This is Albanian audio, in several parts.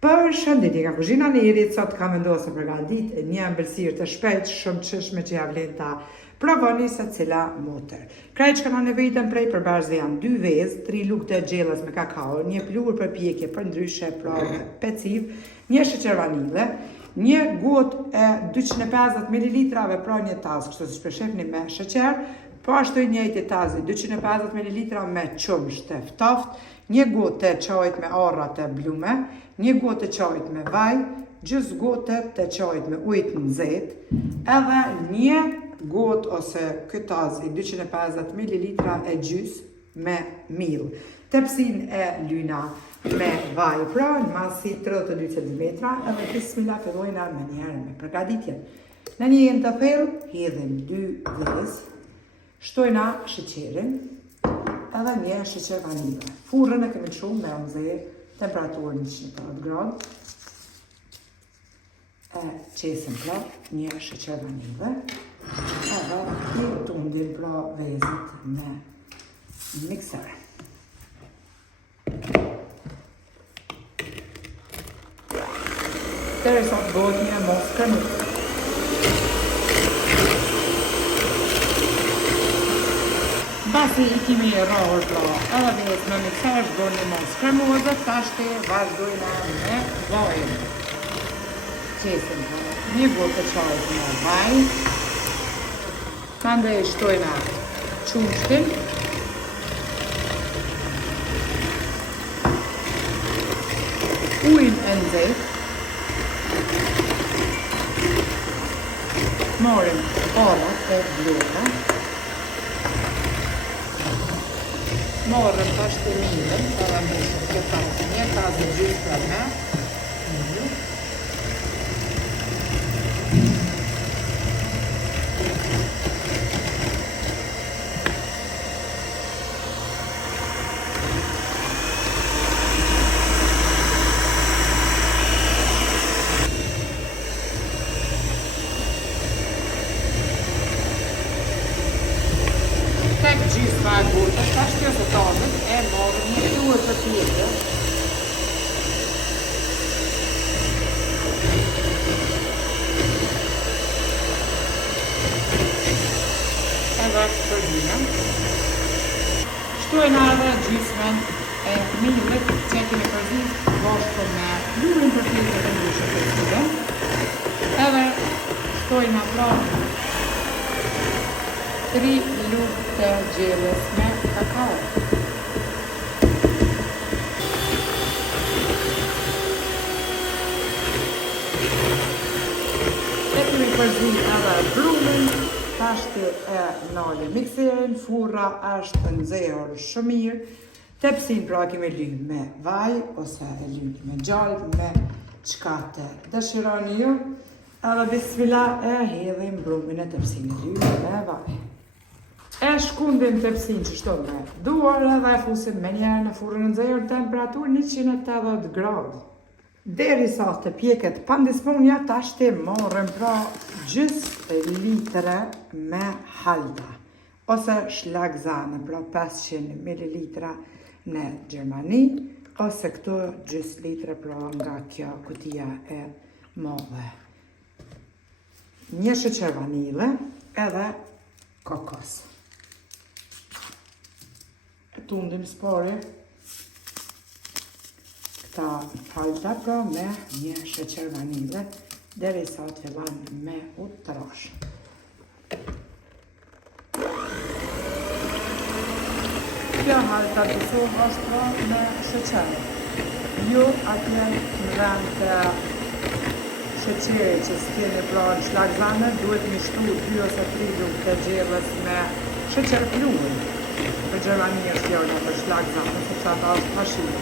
Përshëndetje, nga kuzhina e Nerit, sot kam vendosur përgatit një ëmbëlsirë të shpejtë, shumë çështme që ja vlen ta provoni se cila motër. Krejt që kanë nevojitën prej përbarzë janë 2 vezë, 3 lugë të gjellës me kakao, një pluhur përpjekje për ndryshe pra peciv, një sheqer vanile, një gotë e 250 ml pra një tazë, kështu siç shefni me sheqer, po ashtu i njëjti tazi 250 ml me qumësht të ftoftë, një gotë të çajit me arra të blume, një gotë të çajit me vaj, gjys gotë të çajit me ujë të nxehtë, edhe një gotë ose ky taz i 250 ml e gjys me miell. Tepsin e lyna me vaj, pra në masi 32 cm, edhe bismillah fillojna me njëherë me përgatitjen. Në një jenë të thellë, hedhim 2 vezë, shtojna sheqerin, edhe një sheqer vanile. Furrën e kemi çuar me nxehtë, temperaturë 180 gradë. E qesim pra një sheqer vanile, edhe i tundin pra vezët me mikser. Derisa të bëhet një mos kremik. Basi i kemi rrahur pra edhe vezë me mikser, bëhen një mos kremoze, tashti vazhdojna me vajin. Qesim pra një gotë të çajit me vaj, mandej shtojna qumshtin, ujin e nxehtë, marrim arrat e bluta, marrim pashterimin, edhe mbushim këtë tazë, një tazë gjysmë për me, tek gjysma e gotës, tashti ose tazën e marrim një pluhur përpjekje. Edhe përdina. Shtojna edhe gjysmën e miellit që kemi përdinë bashkë me pluhurin përpjekje të ndryshme pecive. Edhe shtojna pra 3 lugë të gjellës me kakao. E kemi përzinë edhe brumin, tashti e nali mikserin, furra është nxehur shumë mirë, tepsin pra kemi lynë me vaj, ose e lynë me gjallë, me çka të dëshironi ju, edhe bismillah e hedhim brumin e tepsinit lynë me vaj. E shkundim tepsin që shto me duar edhe e fusim me njerë në furrën e nxehur temperaturë 180 gradë. Derisa të pjeket pandisponja, tashti marrim pra gjys litre me halta, ose shlagzane, pra 500 ml në Gjermani, ose këto gjys litre pra nga kjo kutia e madhe. Një sheqer vanile edhe kokos. Tundim spore këta halta pra me një sheqer vanile derisa të fillon me u trash. Kjo halta dësohet është pra me sheqer. Jo atje në vend të sheqeri që s'keni pra në shlagzane, duhet një shtu 2 ose 3 lugë të gjellës me sheqer pluhur. Për Gjermani është fjalla për shlagzane, sepse ata është pashime.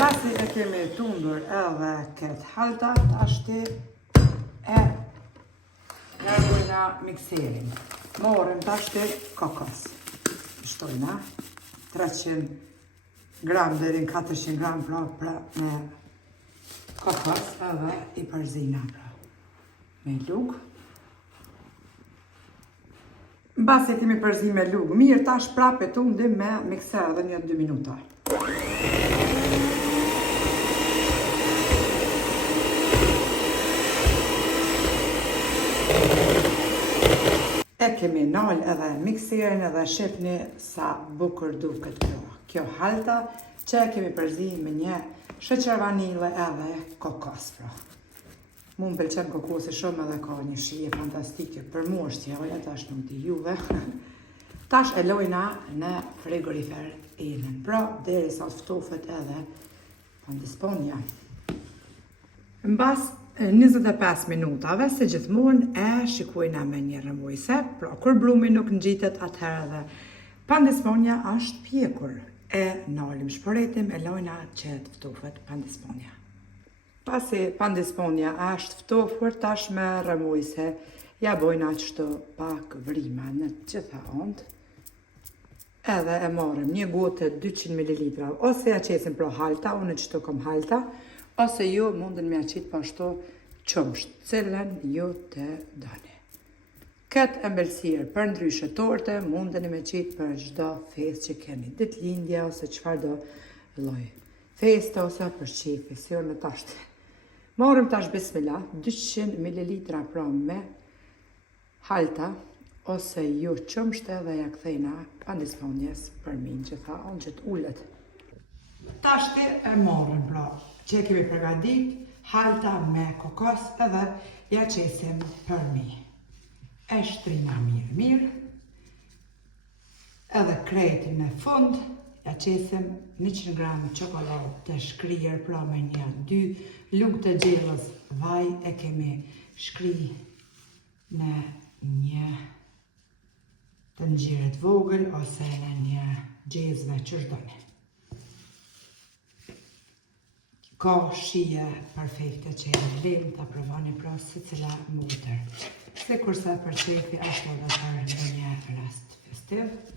Basi e kemi tundur edhe këtë halta, tashti e largojna mikserin. Marrim tashti kokos. Shtojna 300 gram deri në 400 gram pra me kokos edhe i përzina pra me lugë. Mbasi kemi përzi me lugë mirë, tash prapë tundim me mikser edhe një 2 minuta. E kemi nal edhe mikserin edhe shifni sa bukur duket kjo halta që e kemi përzi me një sheqer vanile edhe kokos pra. Mu më pëlqen kokosi shumë edhe ka një shije fantastike për mua është tjavëja, tash nuk di juve. Tash e lojna në frigorifer elen, pra deri sa ftofet edhe pandisponja. Mbas 25 minutave se gjithmonë e shikojna me një rëmujse, pra kur brumi nuk ngjitet atëherë edhe pandisponja është pjekur. E nalim shpëretim, e lojna që të ftofet pandisponja. Pasi pandisponja është ftofur, tash me rëmujse ja bojna qështu pak vrima në gjitha ondë. Edhe e marrim një gotë 200 ml, ose ja qesim pro halta, unë qështu kom halta, ose ju mundin me ja qitë pashtu qëmsht, cilën ju të dani. Këtë embelsirë për ndryshe torte, mundin me qitë për çdo festë që keni, ditëlindje ose çfarë do lloj feste ose për qifi, si unë tashtë. Marrim tash bismillah 200 ml pra me halta, ose ju qëmsht edhe ja kthejna pandisponjes për minë që tha onë që t'ullet. Tashti e marrim pra që kemi përgadit, halta me kokos edhe ja qesim për mi. E shtrina mirë, edhe krejti në fund, ja qesim 100 gram çokoladë të shkrier pra me një 2 lugë të gjellës vaj e kemi shkri në një të ngjyret vogël ose në një gjezve që shdoni. Ka shije perfekte që e vlen të provoni pra si cila mutër. Se kurse për qefi ashtu edhe për një rast festiv.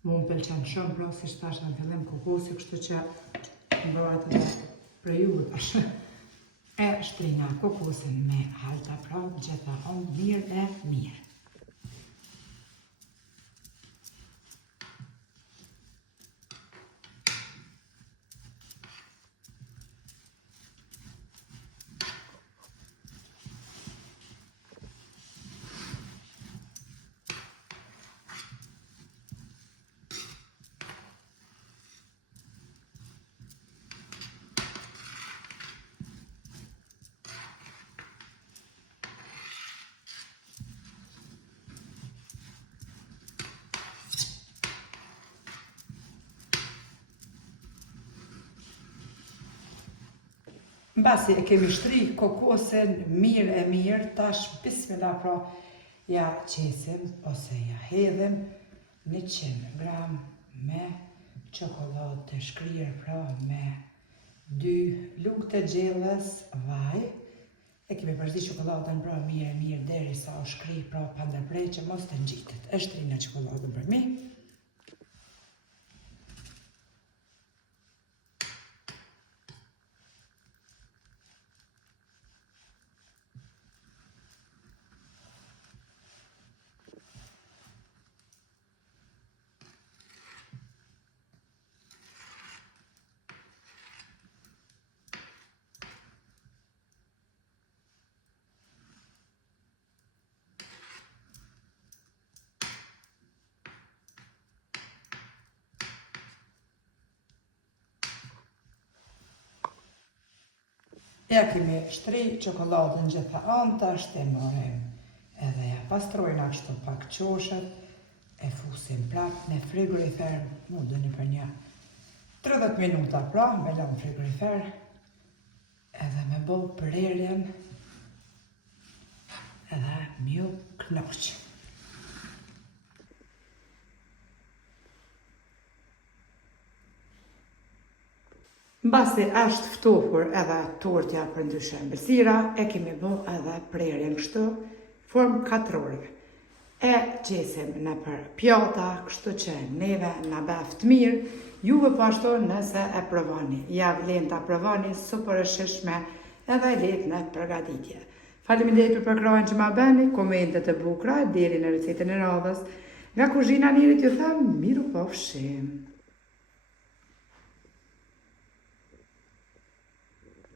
Mu më pëlqen shumë pra si shtash në fillim kokosi, kështu që mbrohet edhe për juve tash. E shtrina kokosin me halta pra gjitha onë mirë. Mbasi e kemi shtri kokosin mirë, tash bismillah pra ja qesim ose ja hedhim 100 gram me çokoladë të shkrier pra me 2 lugë të gjellës vaj. E kemi përzi çokoladën pra mirë deri sa u shkri pra pa ndërprer që mos të ngjitet. E shtrina çokoladën për mi. Ja kemi shtri çokoladën gjitha anë, tash e marrim edhe ja pastrojna kështu pak qoshet, e fusim prap në frigorifer, mu dëni për një 30 minuta pra, me lënë frigorifer, edhe me bo prerjen, edhe mju knoq. Mbasi është ftofur edhe tortja për ndryshe embelsira, e kemi bo edhe prerjen kështu, formë katrore. e qesim në për pjata, kështu që neve në beft mirë, juve pashto nëse e provoni. Ja vlen të provoni, super e shishme edhe e let në përgatitje. Faleminderit për përkrojnë që ma bëni, komentet e bukra, deri në recetën e radhës. Nga kuzhina njerit ju them, miru pofshim.